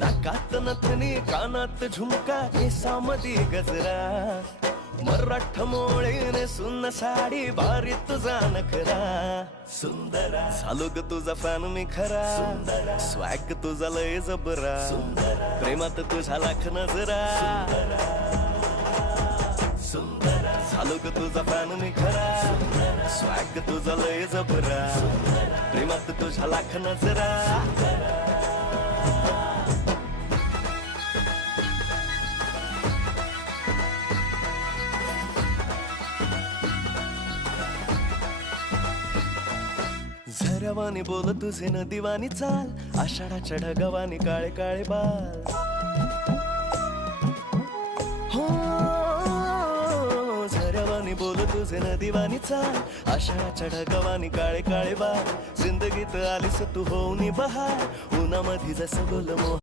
नाकात नथनी कानात झुमका केसामध्ये गजरा मराठ मोळीने सुन्न साडी भारी तुझा नखरा सुंदरा झालो ग तुझा फॅन मी खरा सुंदरा स्वॅग तुझा लय जबरा सुंदरा प्रेमात तुझा लाख नजरा सुंदरा झालो ग तुझा फॅन मी खरा स्वॅग तुझा लय जबरा प्रेमात तुझा लाख नजरा झरवानी बोल तुझे नदीवानी चाल आषाढाच्या ढगावानी काळे काळे बाल हो झरवानी बोल तुझे नदीवानी चाल आषाढाच्या ढगावानी काळे काळे बाल जिंदगीत आलीस तू होऊनी बहार उन्हामध्ये जसं बोल मोह